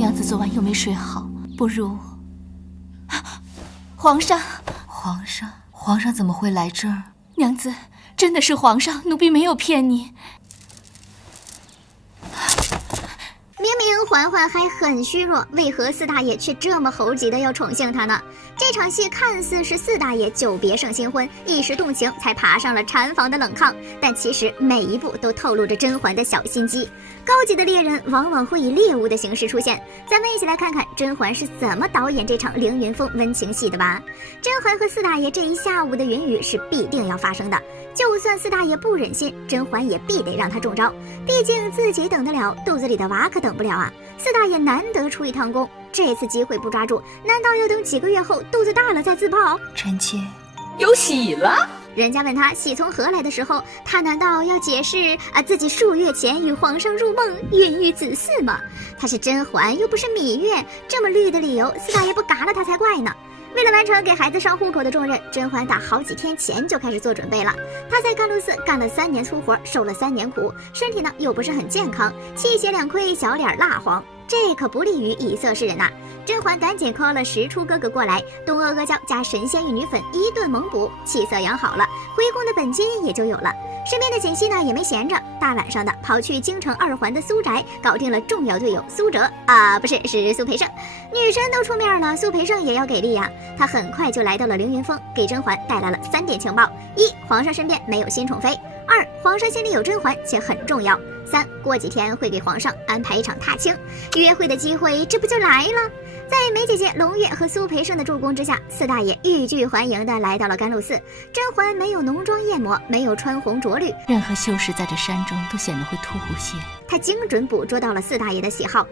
娘子昨晚又没睡好，不如……皇上，皇上怎么会来这儿？娘子，真的是皇上，奴婢没有骗你。明明嬛嬛还很虚弱，为何四大爷却这么猴急的要宠幸她呢？这场戏看似是四大爷久别胜新婚，一时动情才爬上了禅房的冷炕，但其实每一步都透露着甄嬛的小心机。高级的猎人往往会以猎物的形式出现，咱们一起来看看甄嬛是怎么导演这场凌云峰温情戏的吧。甄嬛和四大爷这一下午的云雨是必定要发生的，就算四大爷不忍心，甄嬛也必得让他中招，毕竟自己等得了，肚子里的娃可等不了啊。四大爷难得出一趟宫，这次机会不抓住，难道要等几个月后肚子大了再自爆？臣妾有喜了。人家问他喜从何来的时候，他难道要解释自己数月前与皇上入梦，孕育子嗣吗？他是甄嬛，又不是芈月，这么绿的理由，四大爷不嘎了他才怪呢。为了完成给孩子上户口的重任，甄嬛打好几天前就开始做准备了。她在甘露寺干了3年粗活，受了3年苦，身体呢又不是很健康，气血两亏，小脸蜡黄，这可不利于以色侍人呐。甄嬛赶紧 call 了石出哥哥过来，东阿阿胶加神仙玉女粉一顿猛补，气色养好了，回宫的本金也就有了。身边的锦汐呢也没闲着，大晚上的跑去京城2环的苏宅，搞定了重要队友苏哲是苏培盛。女神都出面了，苏培盛也要给力呀。他很快就来到了凌云峰，给甄嬛带来了3点情报：一，皇上身边没有新宠妃；二，皇上心里有甄嬛且很重要；三，过几天会给皇上安排一场踏青，约会的机会这不就来了？在梅姐姐、胧月和苏培盛的助攻之下，四大爷欲拒还迎的来到了甘露寺。甄嬛没有浓妆艳抹，没有穿红着绿，任何修饰在这山中都显得会突兀些。她精准捕捉到了四大爷的喜好。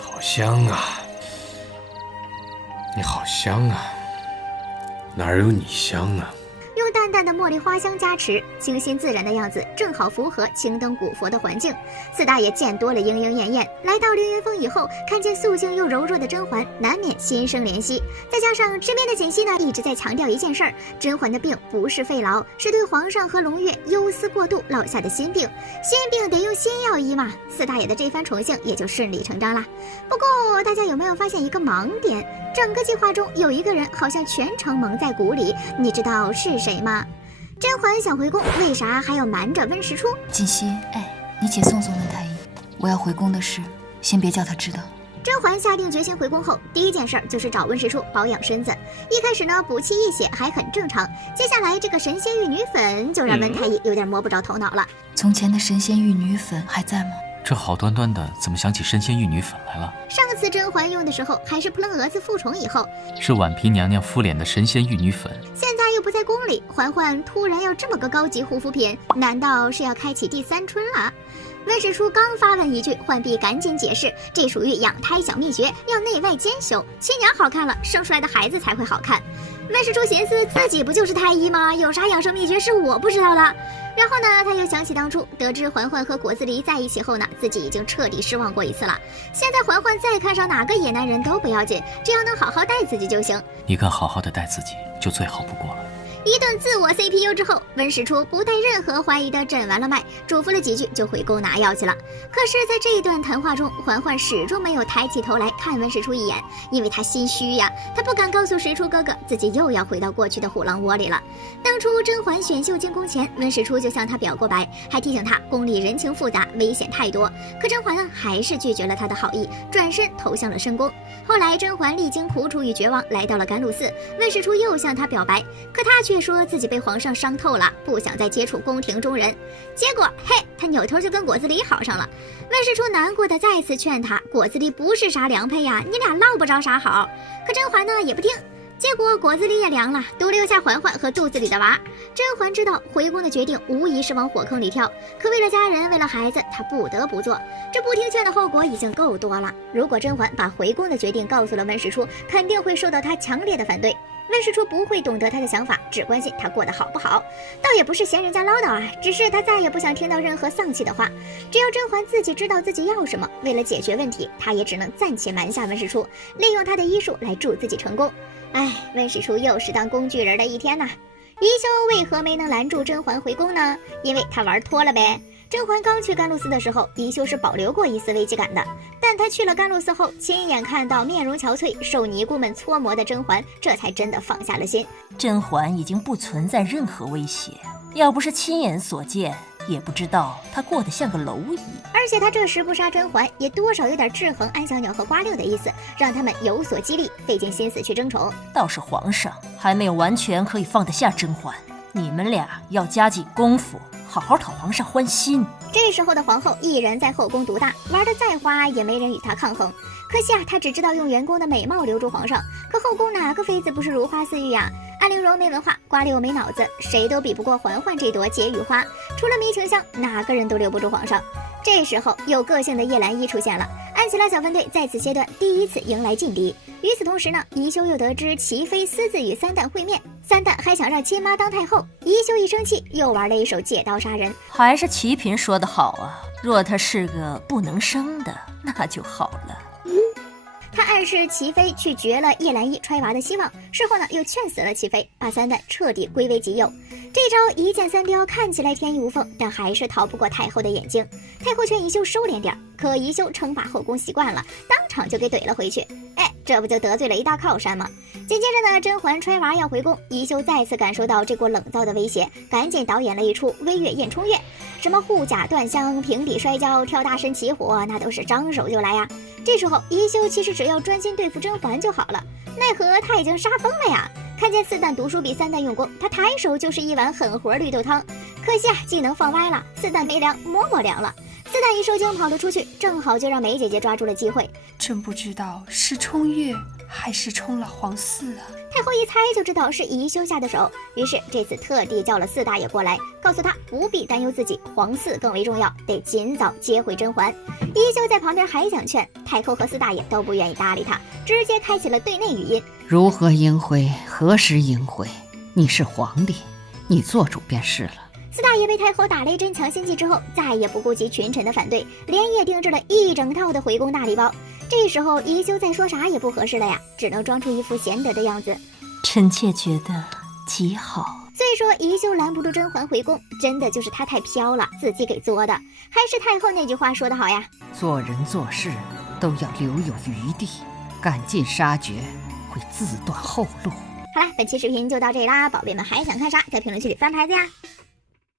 好香啊，你好香啊，哪儿有你香啊？用淡淡的茉莉花香加持，清新自然的样子正好符合青灯古佛的环境。四大爷见多了莺莺燕燕，来到凌云峰以后，看见素净又柔弱的甄嬛，难免心生怜惜。再加上身边的锦汐呢一直在强调一件事儿，甄嬛的病不是肺痨，是对皇上和胧月忧思过度落下的心病，心病得用心药医嘛。四大爷的这番宠幸也就顺理成章啦。不过大家有没有发现一个盲点？整个计划中有一个人好像全程蒙在鼓里，你知道是谁吗？甄嬛想回宫，为啥还要瞒着温实初？锦汐，你且送送温太医，我要回宫的事，先别叫他知道。甄嬛下定决心回宫后，第一件事就是找温实初保养身子。一开始呢，补气益血还很正常，接下来这个神仙玉女粉就让温太医有点摸不着头脑了。从前的神仙玉女粉还在吗？这好端端的，怎么想起神仙玉女粉来了？上次甄嬛用的时候还是扑棱蛾子复虫以后，是婉嫔娘娘敷脸的神仙玉女粉。现在又不在宫里，嬛嬛突然要这么个高级护肤品，难道是要开启第3春了？温实初刚发问一句，浣碧赶紧解释，这属于养胎小秘诀，要内外兼修，亲娘好看了，生出来的孩子才会好看。温实初寻思自己不就是太医吗？有啥养生秘诀是我不知道的？然后呢，他又想起当初得知嬛嬛和果子狸在一起后呢，自己已经彻底失望过一次了。现在嬛嬛再看上哪个野男人都不要紧，只要能好好待自己就行。你敢好好的待自己，就最好不过了。一顿自我 CPU 之后，温实初不带任何怀疑的诊完了脉，嘱咐了几句就回宫拿药去了。可是，在这一段谈话中，嬛嬛始终没有抬起头来看温实初一眼，因为她心虚呀，她不敢告诉实初哥哥自己又要回到过去的虎狼窝里了。当初甄嬛选秀进宫前，温实初就向她表过白，还提醒她宫里人情复杂，危险太多。可甄嬛呢，还是拒绝了他的好意，转身投向了深宫。后来，甄嬛历经苦楚与绝望，来到了甘露寺，温实初又向她表白，可她却说自己被皇上伤透了，不想再接触宫廷中人。结果他扭头就跟果子狸好上了。温实初难过的再次劝他，果子狸不是啥良配呀，你俩落不着啥好。可甄嬛呢也不听，结果果子狸也凉了，独留下嬛嬛和肚子里的娃。甄嬛知道回宫的决定无疑是往火坑里跳，可为了家人，为了孩子，她不得不做。这不听劝的后果已经够多了。如果甄嬛把回宫的决定告诉了温实初，肯定会受到他强烈的反对。温实初不会懂得他的想法，只关心他过得好不好，倒也不是嫌人家唠叨啊，只是他再也不想听到任何丧气的话。只要甄嬛自己知道自己要什么，为了解决问题，他也只能暂且瞒下温实初，利用他的医术来助自己成功。温实初又是当工具人的一天呐。余修为何没能拦住甄嬛回宫呢？因为他玩脱了呗。甄嬛刚去甘露寺的时候，宜修是保留过一丝危机感的，但她去了甘露寺后，亲眼看到面容憔悴、受尼姑们搓磨的甄嬛，这才真的放下了心。甄嬛已经不存在任何威胁，要不是亲眼所见，也不知道她过得像个蝼蚁。而且他这时不杀甄嬛，也多少有点制衡安小鸟和瓜六的意思，让他们有所激励，费尽心思去争宠。倒是皇上还没有完全可以放得下甄嬛，你们俩要加紧功夫，好好讨皇上欢心。这时候的皇后一人在后宫独大，玩得再花也没人与她抗衡。可惜啊，她只知道用员工的美貌留住皇上，可后宫哪个妃子不是如花似玉啊？安陵容没文化，瓜六没脑子，谁都比不过嬛嬛这朵解语花。除了迷情香，哪个人都留不住皇上。这时候有个性的叶澜依出现了，安琪拉小分队在此阶段第一次迎来劲敌。与此同时呢，宜修又得知齐妃私自与三旦会面，三旦还想让亲妈当太后，宜修一生气又玩了一手借刀杀人。还是齐嫔说得好啊，若她是个不能生的，那就好了。他暗示齐妃去绝了叶澜依揣娃的希望，事后呢又劝死了齐妃，把三旦彻底归为己有。这招一箭三雕，看起来天衣无缝，但还是逃不过太后的眼睛。太后劝宜修收敛点，可宜修称霸后宫习惯了，当场就给怼了回去。哎，这不就得罪了一大靠山吗？紧接着呢，甄嬛揣娃要回宫，宜修再次感受到这股冷灶的威胁，赶紧导演了一出微月宴冲月，什么护甲断香、平底摔跤、跳大神起火，那都是张手就来呀。这时候宜修其实只要专心对付甄嬛就好了，奈何他已经杀疯了呀！看见四旦读书比三旦用功，他抬手就是一碗狠活绿豆汤。可惜啊，技能放歪了，四旦没凉，嬷嬷凉了。四旦一收惊跑了出去，正好就让梅姐姐抓住了机会。真不知道是冲月还是冲了皇嗣啊！太后一猜就知道是宜修下的手，于是这次特地叫了四大爷过来，告诉他不必担忧自己，皇嗣更为重要，得尽早接回甄嬛。宜修在旁边还想劝，太后和四大爷都不愿意搭理他，直接开启了对内语音：如何应回，何时应回？你是皇帝，你做主便是了。四大爷被太后打了一针强心剂之后，再也不顾及群臣的反对，连夜定制了一整套的回宫大礼包。这时候宜修再说啥也不合适了呀，只能装出一副贤德的样子。臣妾觉得极好。虽说宜修拦不住甄嬛回宫，真的就是她太飘了，自己给作的。还是太后那句话说得好呀，做人做事都要留有余地，赶尽杀绝会自断后路。好啦，本期视频就到这里啦，宝贝们还想看啥，在评论区里翻牌子呀。